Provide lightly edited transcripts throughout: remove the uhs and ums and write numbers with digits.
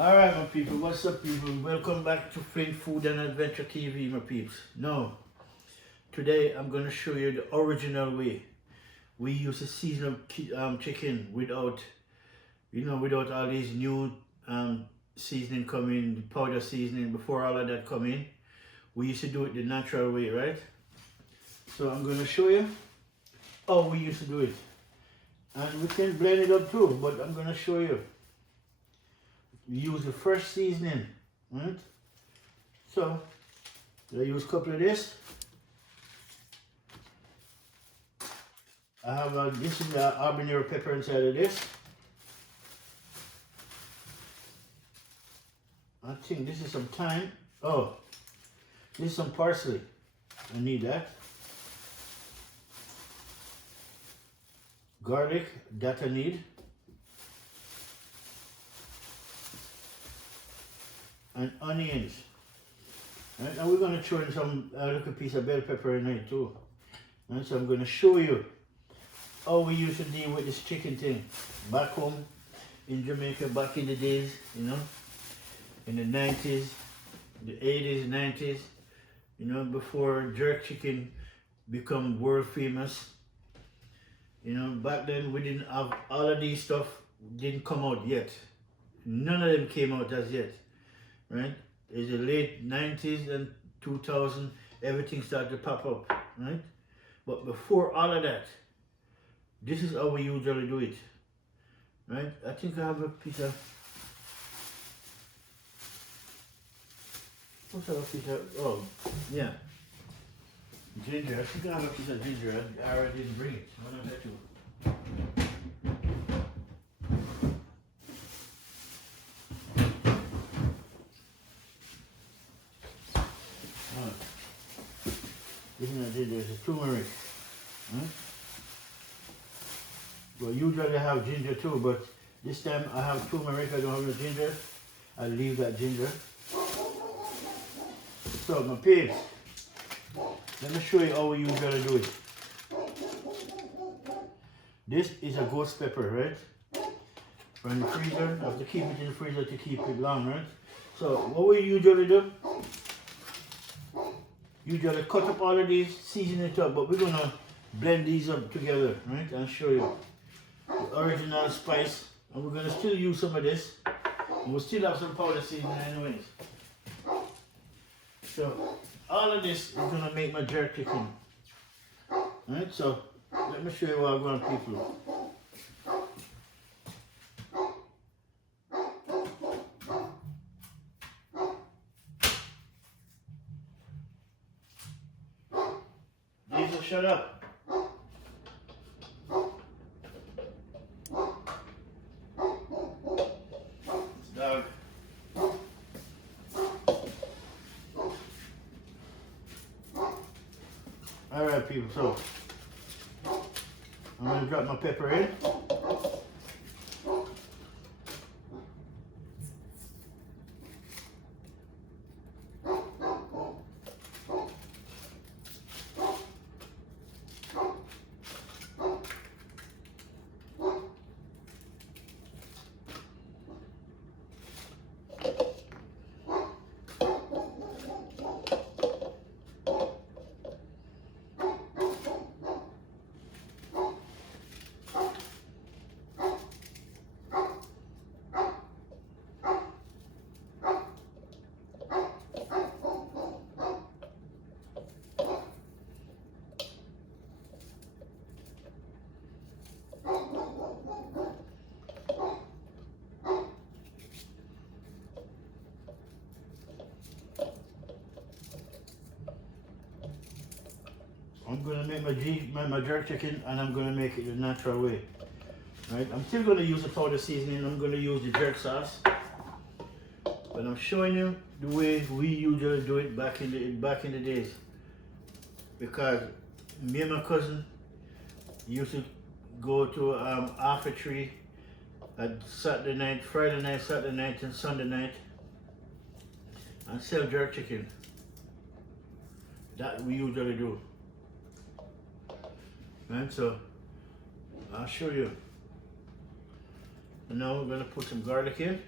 Alright my people, what's up people? Welcome back to Flint Food and Adventure TV my peeps. Now, today I'm going to show you the original way. We use to season chicken without, without all these new seasoning coming, the powder seasoning, before all of that come in. We used to do it the natural way, right? So I'm going to show you how we used to do it. And we can blend it up too, but I'm going to show you. We use the fresh seasoning, right? So, I use a couple of this. I have this is the habanero pepper inside of this. I think this is some thyme. Oh, this is some parsley. I need that. Garlic, that I need. And onions. Right, and we're going to throw in some little piece of bell pepper in it too. And so I'm going to show you how we used to deal with this chicken thing back home in Jamaica back in the days, in the 90s, the 80s, 90s, before jerk chicken become world famous. Back then we didn't have all of these stuff, didn't come out yet. None of them came out as yet. Right? It's the late 90s and 2000, everything started to pop up, right? But before all of that, this is how we usually do it, right? I think I have a piece of, oh, yeah, ginger. I think I have a piece of ginger. I already didn't bring it. I don't have to. This is not ginger, it's a turmeric. Well, usually I have ginger too, but this time I have turmeric, I don't have no ginger. I leave that ginger. So my peeps, let me show you how we usually do it. This is a ghost pepper, right? From the freezer, I have to keep it in the freezer to keep it long, right? So what we usually do, usually cut up all of these, season it up, but we're gonna blend these up together, right? And show you the original spice. And we're gonna still use some of this. And we'll still have some powder seasoning anyways. So all of this is gonna make my jerk chicken. Right? So let me show you what I'm gonna people. Shut up. Dog. Alright people, so I'm going to drop my pepper in. I'm going to make my jerk chicken, and I'm going to make it the natural way. Right? I'm still going to use the powder seasoning. I'm going to use the jerk sauce. But I'm showing you the way we usually do it back in the days. Because me and my cousin used to go to Alpha Tree at Saturday night, Friday night, Saturday night, and Sunday night, and sell jerk chicken. That we usually do. Right, so I'll show you. And now we're going to put some garlic in.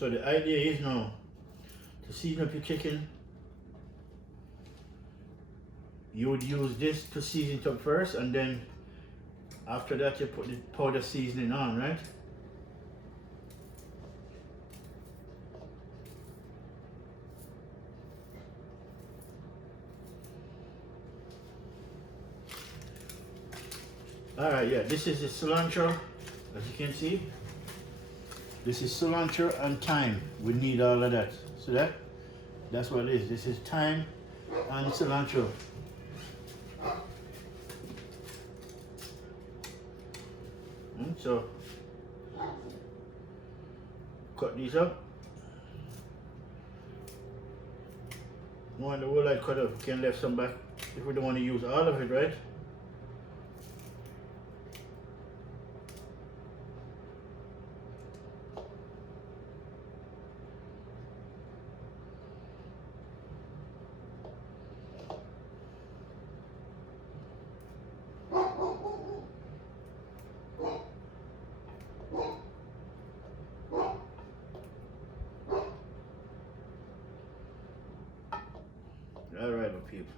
So the idea is now to season up your chicken. You would use this to season it up first, and then after that you put the powder seasoning on, right? Alright, yeah, this is the cilantro, as you can see. This is cilantro and thyme. We need all of that. So that's what it is. This is thyme and cilantro. So cut these up. We want the whole lot cut up. We can left some back if we don't want to use all of it, right? Alright, my people.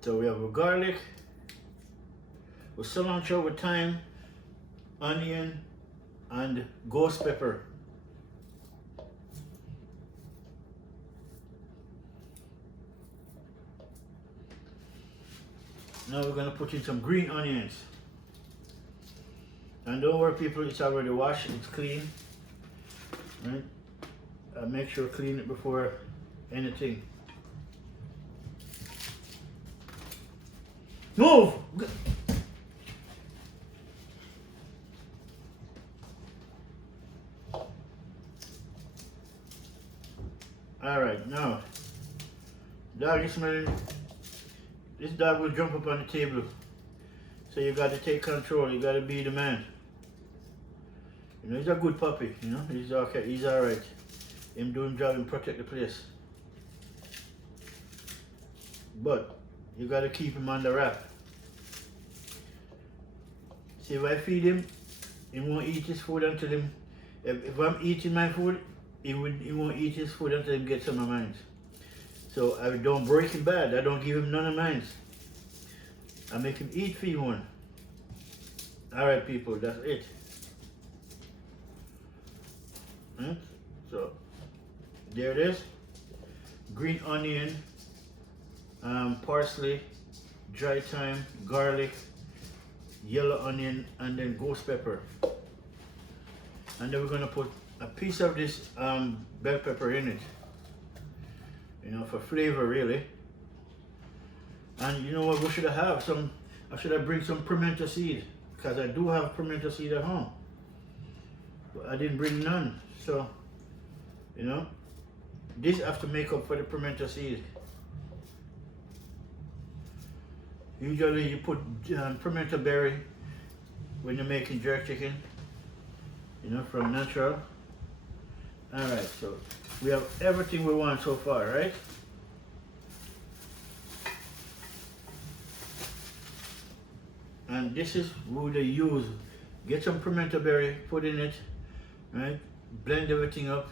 So we have a garlic, with cilantro, with thyme, onion, and ghost pepper. Now we're going to put in some green onions. And don't worry people, it's already washed, it's clean. Right? Make sure clean it before anything. Move! Alright, now, dog is smelling. This dog will jump up on the table. So you got to take control, you got to be the man. You know, he's a good puppy, you know, he's okay, he's alright. Him doing job and protect the place. But you got to keep him under wrap. See, if I feed him, he won't eat his food until him. If I'm eating my food, he won't eat his food until he gets some of mine. So I don't break him bad. I don't give him none of mine. I make him eat feed one. Alright people, that's it. So there it is. Green onion, parsley, dry thyme, garlic, yellow onion, and then ghost pepper. And then we're gonna put a piece of this bell pepper in it. You know, for flavor really. And you know what we should have? I should have bring some pimento seed, because I do have pimento seed at home. But I didn't bring none. So, you know, this have to make up for the pimento seed. Usually you put pimento berry when you're making jerk chicken, you know, from natural. Alright, so we have everything we want so far, right? And this is what they use. Get some pimento berry, put in it, right? Blend everything up,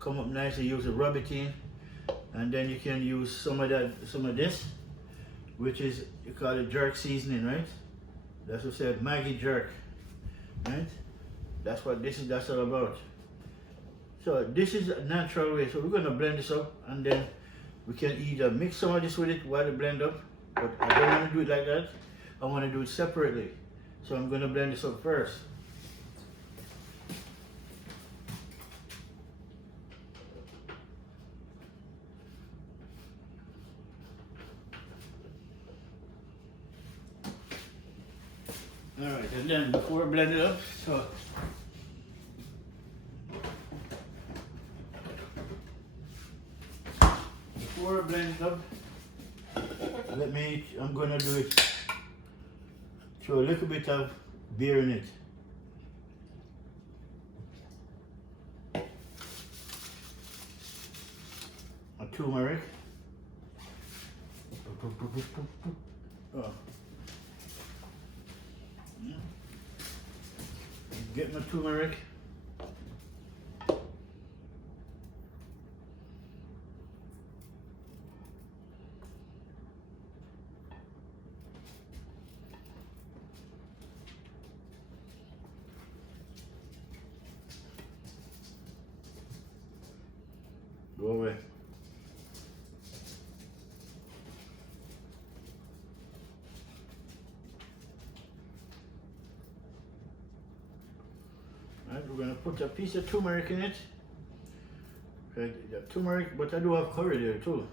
come up nice, and use a rub it in. And then you can use some of this, which is, you call it jerk seasoning, right? That's what said Maggie jerk, right? That's what that's all about. So this is a natural way. So we're gonna blend this up, and then we can either mix some of this with it while they blend up, but I don't want to do it like that. I want to do it separately. So I'm gonna blend this up first. Alright, and then before I blend it up, so before I blend it up, I'm gonna do it, throw a little bit of beer in it. A turmeric. Oh. Get my turmeric. Go away. Right, we're gonna put a piece of turmeric in it. Okay, the turmeric, but I do have curry there too.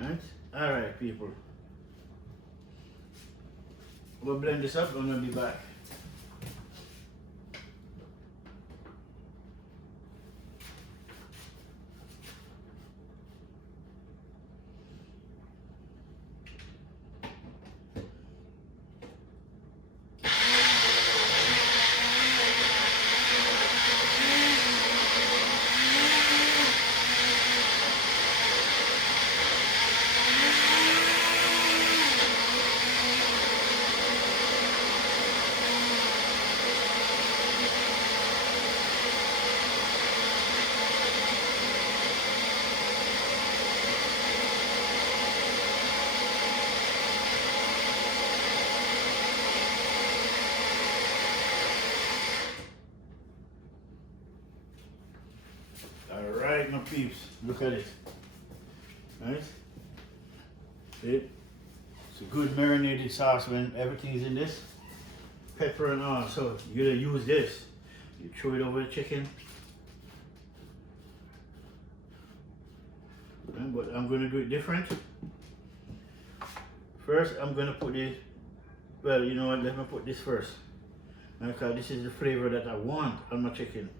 Right? Alright, people. We'll blend this up, I'm gonna be back. Alright, my peeps, look at it. Right? See? It's a good marinated sauce when everything's in this. Pepper and all, so you're gonna use this. You throw it over the chicken. Right, but I'm gonna do it different. First, I'm gonna put this, well, you know what, let me put this first. Because this is the flavor that I want on my chicken.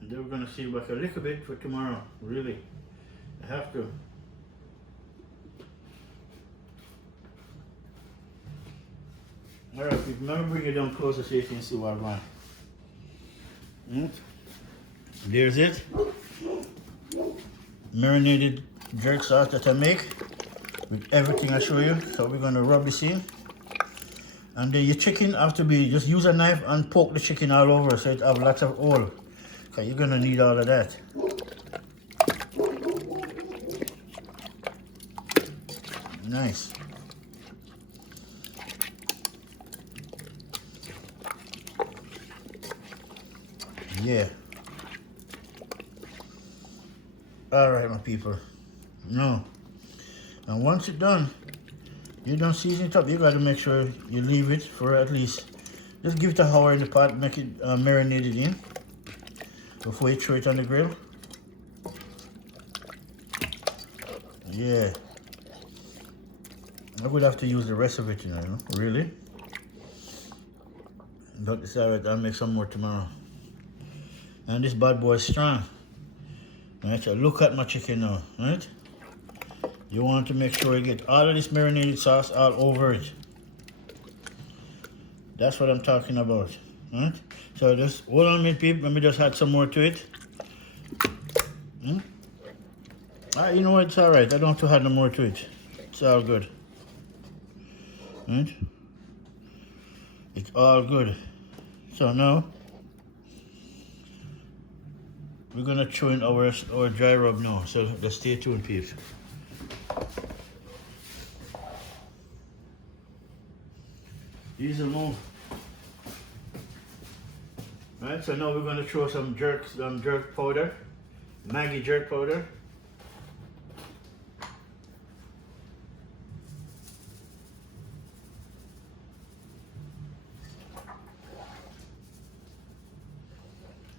And then we're gonna see like a little bit for tomorrow, really. I have to. Alright, let me bring it down closer so you can see what I want. There's it. Marinated jerk sauce that I make with everything I show you. So we're gonna rub this in. And then your chicken have to be, just use a knife and poke the chicken all over so it have lots of oil. Okay, you're gonna need all of that. Nice. Yeah. All right, my people. No. And once it's done, you don't season it up. You gotta make sure you leave it for at least, just give it an hour in the pot, make it marinated in before you throw it on the grill. Yeah. I would have to use the rest of it, you know, really. But it's alright, I'll make some more tomorrow. And this bad boy is strong. Right, so look at my chicken now, right? You want to make sure you get all of this marinated sauce all over it. That's what I'm talking about, right? So just hold on a minute, people. Let me just add some more to it. You know what? It's all right. I don't have to add no more to it. It's all good. Right? It's all good. So now we're gonna throw in our dry rub now. So just stay tuned, peeps. These will move. Right, so now we're going to throw some jerk powder, Maggi jerk powder.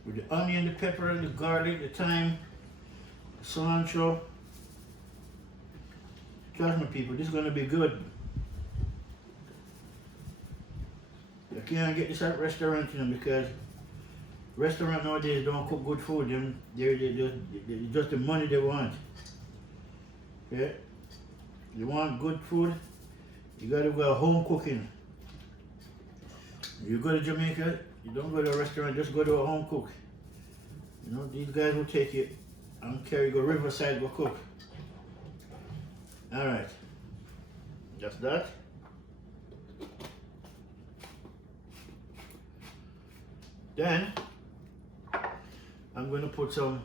With the onion, the pepper, the garlic, the thyme, cilantro. Trust me, people, this is going to be good. You can't get this at restaurants, you know, because restaurants nowadays don't cook good food. They're just the money they want. Okay? You want good food, You gotta go home cooking. You go to Jamaica, you don't go to a restaurant, just go to a home cook. You know, these guys will take you and carry you, go riverside, go cook. Alright. Just that. Then I'm gonna put some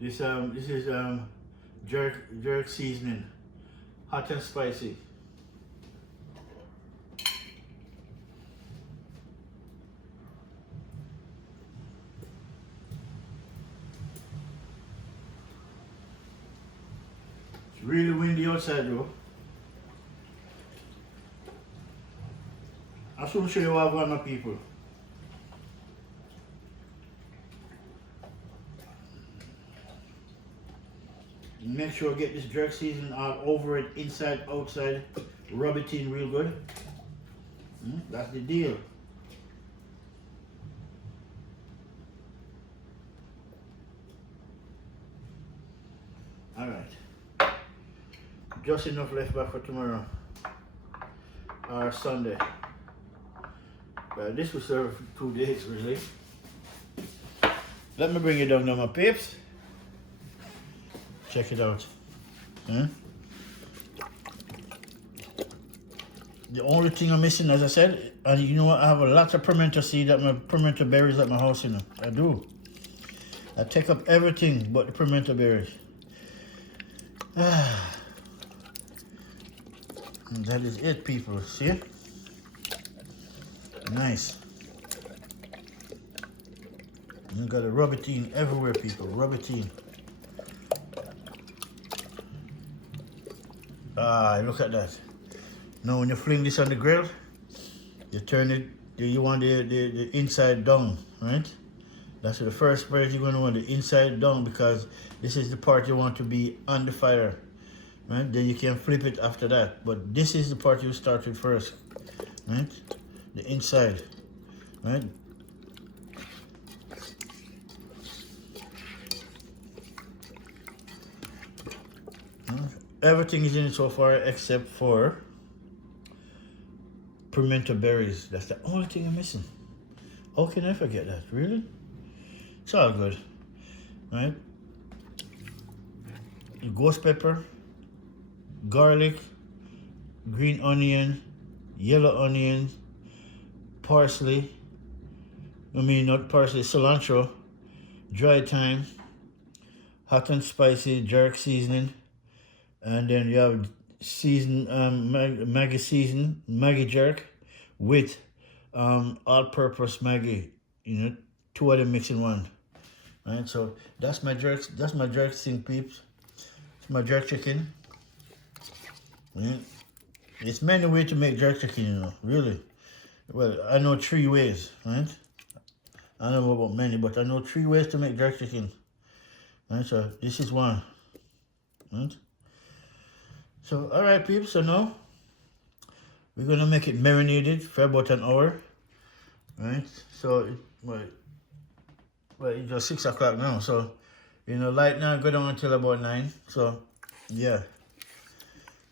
this is jerk seasoning, hot and spicy. It's really windy outside though. I'll soon show you what I've got, my people. Make sure get this jerk seasoning all over it, inside, outside. Rub it in real good. That's the deal. Alright. Just enough left back for tomorrow. Or Sunday. Well, this will serve for 2 days really. Let me bring it down now, my peeps. Check it out. The only thing I'm missing, as I said, and you know what, I have a lot of pimento seed at my pimento berries at my house, you know. I do. I take up everything but the pimento berries. And that is it, people. See? Nice. You gotta rub it in everywhere, people. Rub it in. Ah, look at that. Now when you fling this on the grill, you turn it, you want the inside down, right? That's the first part you're going to want, the inside down, because this is the part you want to be on the fire, right? Then you can flip it after that. But this is the part you start with first, right? The inside, right? Everything is in it so far except for pimento berries. That's the only thing I'm missing. How can I forget that? Really? It's all good, right? Ghost pepper, garlic, green onion, yellow onion, parsley. I mean, not parsley, cilantro, dry thyme, hot and spicy jerk seasoning. And then you have Maggi jerk with all-purpose Maggi. You know, 2 of them mixed in one. Right, so that's my jerk. That's my jerk thing, peeps. It's my jerk chicken. Yeah. It's many ways to make jerk chicken, you know. Really. Well, I know 3 ways, right? I don't know about many, but I know 3 ways to make jerk chicken. Right, so this is one. Right? So, alright peeps, so now we're gonna make it marinated for about an hour. Right? So it's just 6 o'clock now. So, you know, light now go down until about 9. So yeah.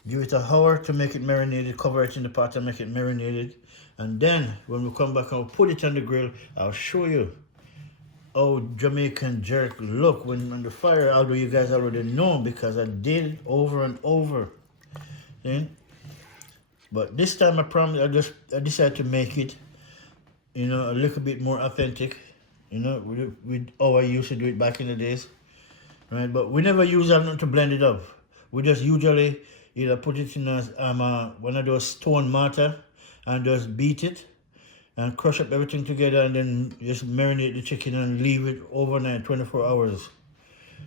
Give it an hour to make it marinated, cover it in the pot and make it marinated. And then when we come back, I'll put it on the grill. I'll show you how Jamaican jerk look when on the fire, although you guys already know because I did it over and over. See? But this time I promise I decided to make it, you know, a little bit more authentic, you know, with how I used to do it back in the days. Right? But we never use that to blend it up. We just usually either put it in one of those stone mortar and just beat it and crush up everything together and then just marinate the chicken and leave it overnight, 24 hours.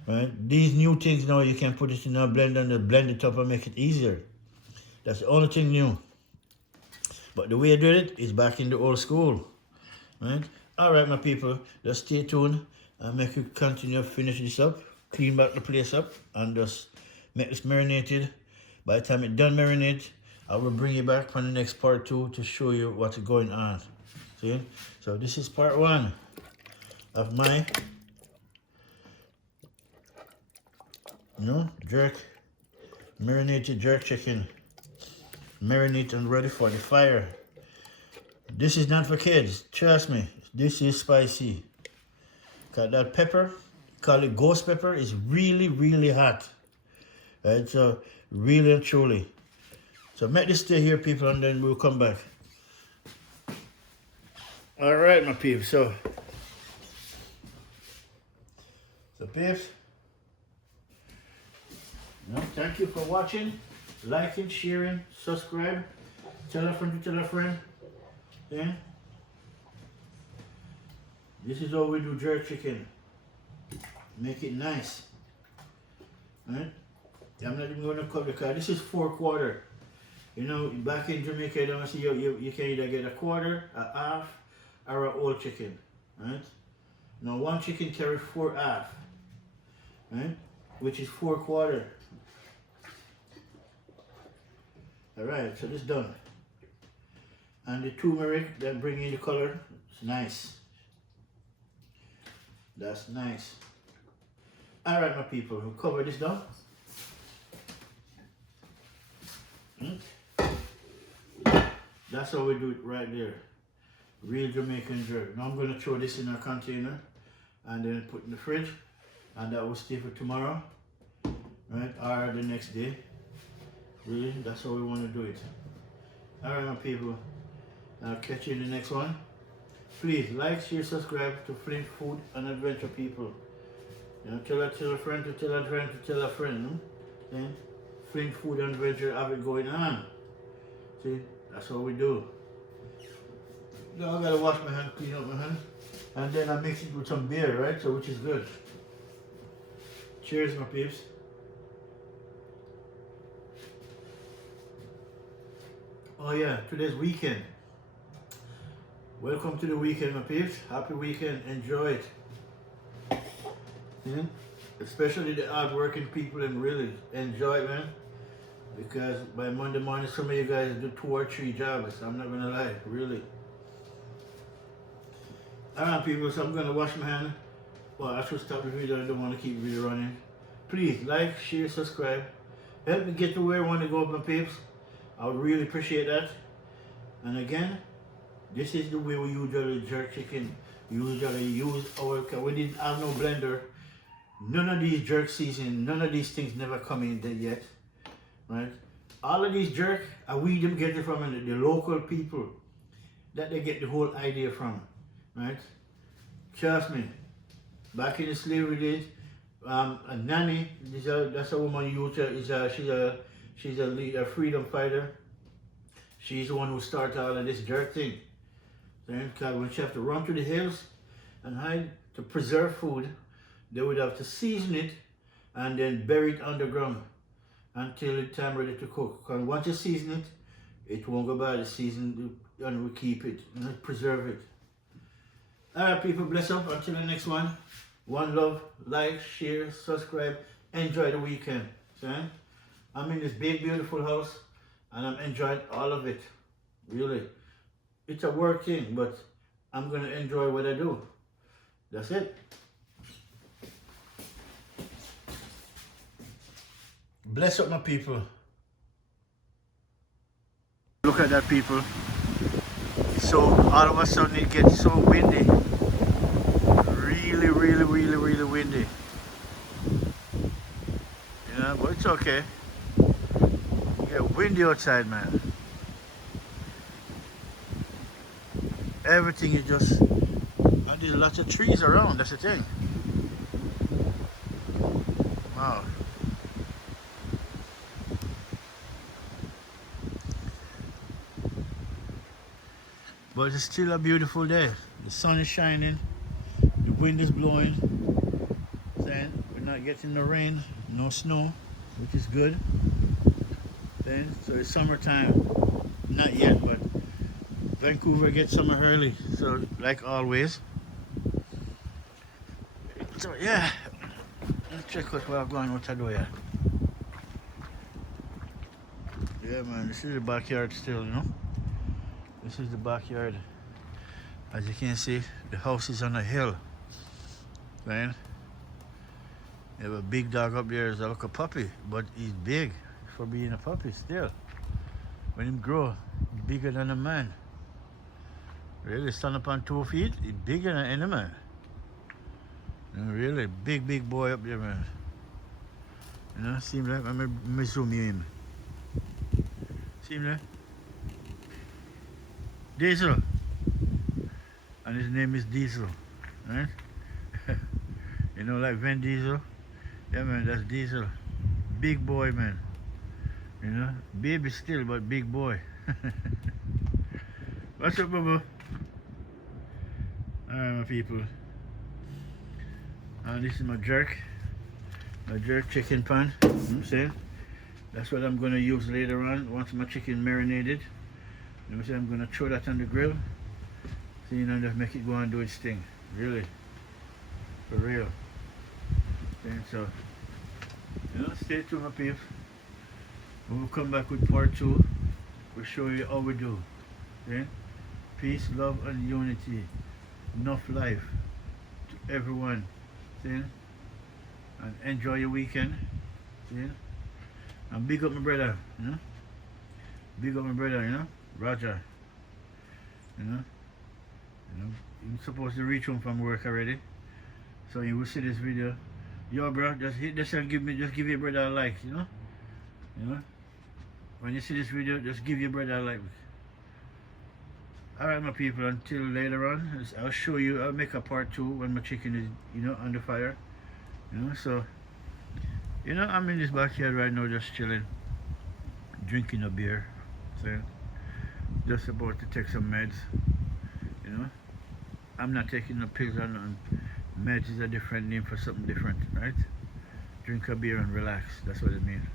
Right? These new things now, you can put it in a blender and just blend it up and make it easier. That's the only thing new. But the way I did it is back in the old school. Right? Alright, my people, just stay tuned and make you continue to finish this up, clean back the place up, and just make this marinated. By the time it's done marinate, I will bring you back for the next part 2 to show you what's going on. See? So this is part 1 of my, marinated jerk chicken. marinate and ready for the fire. This is not for kids, trust me. This is spicy. Got that pepper, call it ghost pepper, is really, really hot. Right, so really and truly. So make this stay here, people, and then we'll come back. All right, my peeps. So peeps, thank you for watching, liking, sharing, subscribe, tell a friend to tell a friend. Yeah. This is how we do jerk chicken. Make it nice. Right? I'm not even going to cut the car. This is 4/4. You know, back in Jamaica, you can either get a quarter, a half, or a whole chicken. Right? Now, one chicken carries 4 half. Right? Which is 4/4. Alright, so this is done. And the turmeric that bring in the color, it's nice. That's nice. Alright, my people, we'll cover this down. That's how we do it right there. Real Jamaican jerk. Now I'm going to throw this in a container and then put in the fridge, and that will stay for tomorrow, right, or the next day. Really, that's how we want to do it. Alright, my people, I'll catch you in the next one. Please like, share, subscribe to Flint Food and Adventure, people. You know, tell a friend to tell a friend to tell a friend. Then Flint Food and Adventure have it going on. See, that's how we do. Now I gotta wash my hand, clean up my hand, and then I mix it with some beer, right? So which is good. Cheers, my peeps. Oh yeah, today's weekend. Welcome to the weekend, my peeps. Happy weekend. Enjoy it. Yeah? Especially the hard-working people, and really enjoy it, man. Because by Monday morning, some of you guys do 2 or 3 jobs. I'm not gonna lie, really. Alright, people, so I'm gonna wash my hand. Well, I should stop the video. I don't want to keep the video running. Please like, share, subscribe. Help me get to where I want to go, my peeps. I would really appreciate that. And again, this is the way we usually jerk chicken. We usually use our, we didn't have no blender. None of these jerk season, none of these things never come in there yet. Right? All of these jerk, we them get it from the local people that they get the whole idea from. Right? Trust me. Back in the slavery days, a nanny, that's a woman she's a freedom fighter. She's the one who started all of this jerk thing. Because when she have to run to the hills and hide to preserve food, they would have to season it and then bury it underground until it's time ready to cook. Because once you season it, it won't go bad. The season, and we keep it and preserve it. Alright, people, bless up. Until the next one. One love, like, share, subscribe. Enjoy the weekend. See? I'm in this big, beautiful house, and I'm enjoying all of it. Really. It's a work thing, but I'm going to enjoy what I do. That's it. Bless up, my people. Look at that, people. So all of a sudden it gets so windy. Really, really, really, really windy. You know, but it's okay. Yeah, windy outside, man. Everything is just, and there's lots of trees around, that's the thing. Wow. But it's still a beautiful day. The sun is shining, the wind is blowing, then we're not getting the rain, no snow, which is good. Then, so it's summertime, not yet, but Vancouver gets summer early, so like always. So yeah, let's check out what I'm going what I do here. Yeah, man, this is the backyard still, you know. This is the backyard. As you can see, the house is on a hill. Right? You have a big dog up there. It's like a puppy, but he's big for being a puppy still. when him grow, bigger than a man. Really stand up on 2 feet, he bigger than any man. Really big boy up there, man. Seems like I'm zoom him. Seems like Diesel. And his name is Diesel. Right? Like Vin Diesel. Yeah man, that's Diesel. Big boy, man. Baby still, but big boy. What's up, Bubba? Alright, my people. And this is my jerk chicken pan. I'm saying that's what I'm gonna use later on once my chicken marinated. I'm gonna throw that on the grill. So just make it go and do its thing. Really. For real. So stay tuned, my peeps. We'll come back with part 2. We'll show you how we do. Okay? Peace, love, and unity. Enough life to everyone. See? And enjoy your weekend. See? And big up my brother. Big up my brother, Roger. You're supposed to reach home from work already. So you will see this video. Yo bro, just hit this and give your brother a like, When you see this video, just give your brother a like. Alright my people, until later on, I'll show you, I'll make a part 2 when my chicken is, on the fire. So, I'm in this backyard right now just chilling, drinking a beer. So, just about to take some meds, I'm not taking no pills or nothing. Meds is a different name for something different, right? Drink a beer and relax, that's what it means.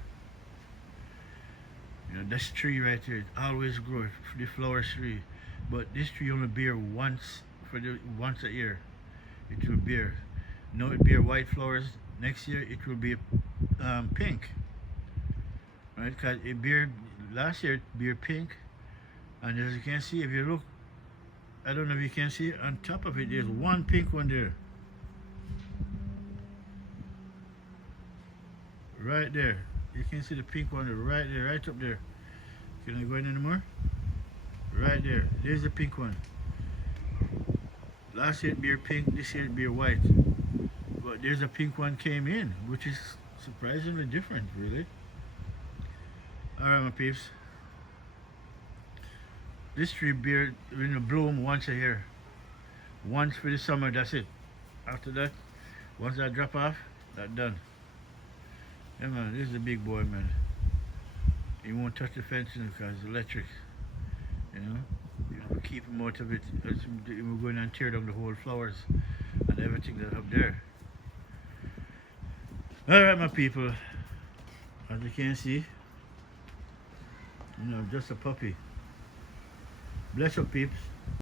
This tree right here, it always grows, the flower tree. But this tree only bear once a year. It will bear. No, it bear white flowers. Next year it will be pink. Right? Cause last year it bear pink, and as you can see, if you look, I don't know if you can see, on top of it there's one pink one there. Right there. You can see the pink one right there, right up there. Can I go in anymore? Right there. There's the pink one. Last year it bear pink, this year it bear white. But there's a pink one came in, which is surprisingly different, really. Alright my peeps. This tree bear bloom once a year. Once for the summer, that's it. After that, once that drop off, that's done. Yeah man, this is a big boy, man. He won't touch the fence because it's electric. We keep him out of it. We're going and tear down the whole flowers and everything that's up there. Alright my people, as you can see, just a puppy. Bless up peeps.